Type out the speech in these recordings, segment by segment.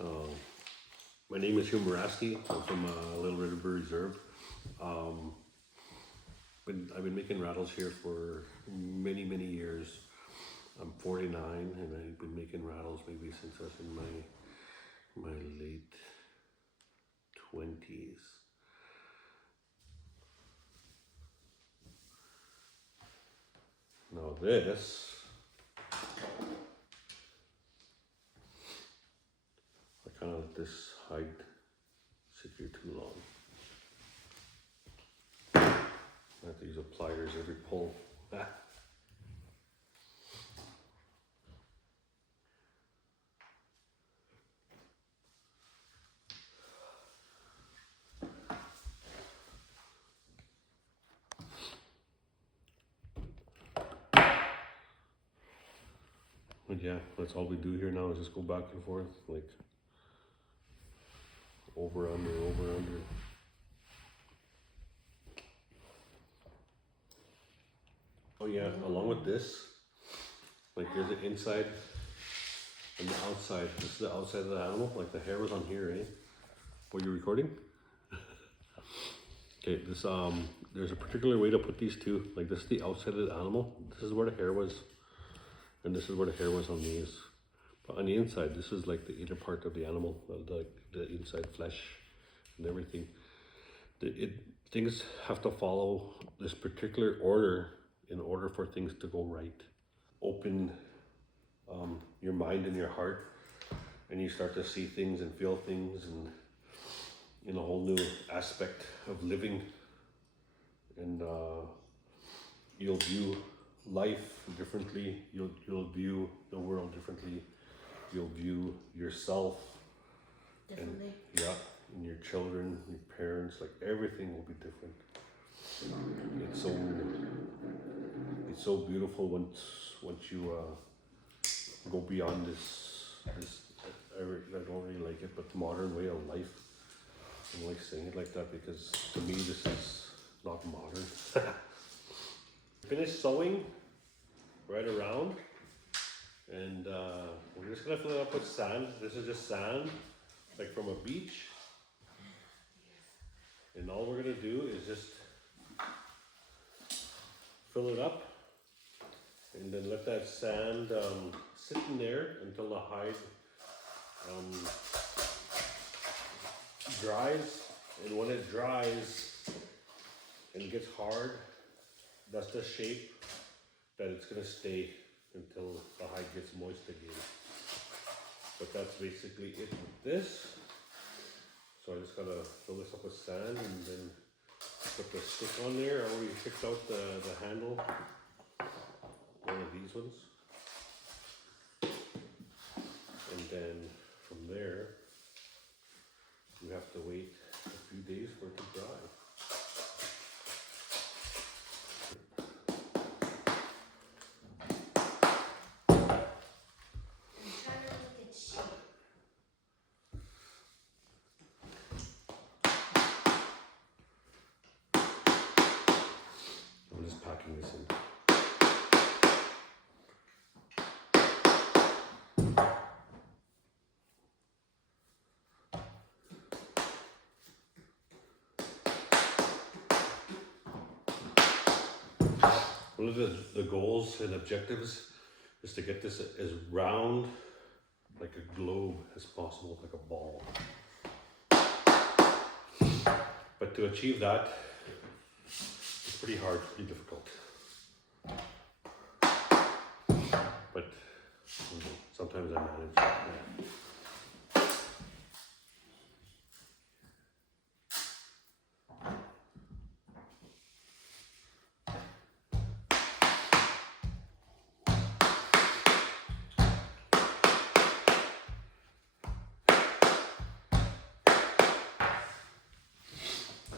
Uh, my name is Hume Mirasty. I'm from LLRIB Reserve. I've been making rattles here for many, many years. I'm 49 and I've been making rattles maybe since I was in my late 20s. Now this, I kind of let this hide sit here too long. I have to use a pliers every pull. But yeah, that's all we do here now is just go back and forth, like over, under, over, under. Oh yeah, along with this, like there's the inside and the outside. This is the outside of the animal, like the hair was on here, eh? Were you recording? Okay, this there's a particular way to put these two. Like this is the outside of the animal. This is where the hair was, and this is where the hair was on these. But on the inside, this is like the inner part of the animal, the inside flesh and everything. Things have to follow this particular order in order for things to go right. Open your mind and your heart, and you start to see things and feel things, and in a whole new aspect of living, and you'll view life differently. You'll view the world differently. You'll view yourself differently. And, yeah, and your children, your parents, like everything will be different. It's so beautiful once you go beyond this. I don't really like it, but the modern way of life. I don't like saying it like that because to me this is not modern. Finished sewing right around, and we're just gonna fill it up with sand. This is just sand, like from a beach. And all we're gonna do is just fill it up and then let that sand sit in there until the hide dries. And when it dries and gets hard, that's the shape that it's gonna stay until the hide gets moist again. But that's basically it with this. So I just gotta fill this up with sand and then put the stick on there. I already picked out the handle, one of these ones. And then from there, you have to wait a few days for it to dry. I'm just packing this in. One of the goals and objectives is to get this as round, like a globe as possible, like a ball. But to achieve that, it's pretty hard, pretty difficult. But sometimes I manage. Yeah.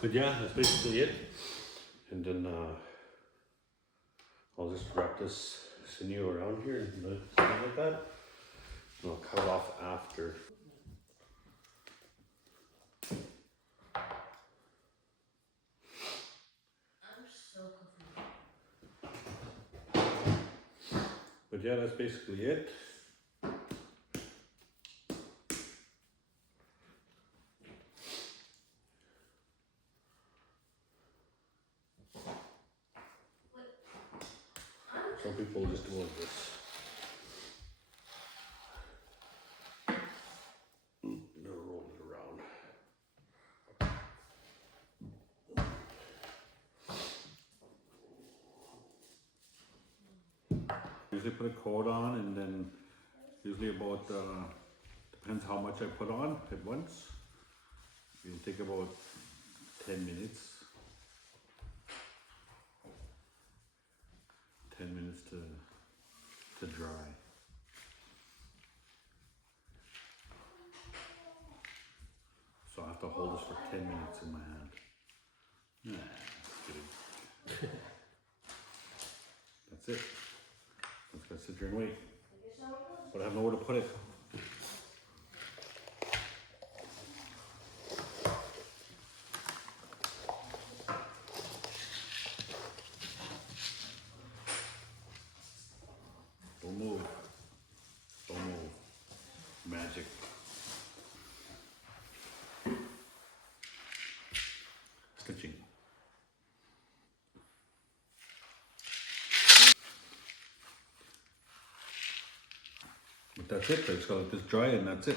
But yeah, that's basically it. And then I'll just wrap this sinew around here and let it stay like that. And I'll cut it off after. I'm so confused. But yeah, that's basically it. Some people just do like this. They'll roll it around. Usually put a coat on, and then usually about depends how much I put on at once. It'll take about 10 minutes. 10 minutes to dry. So I have to hold this for 10 minutes in my hand. Nah, just kidding. That's it. I'm just gonna sit here and wait. But I have nowhere to put it. Don't move. Don't move. Magic. Stitching. But that's it. I just gotta let this dry and that's it.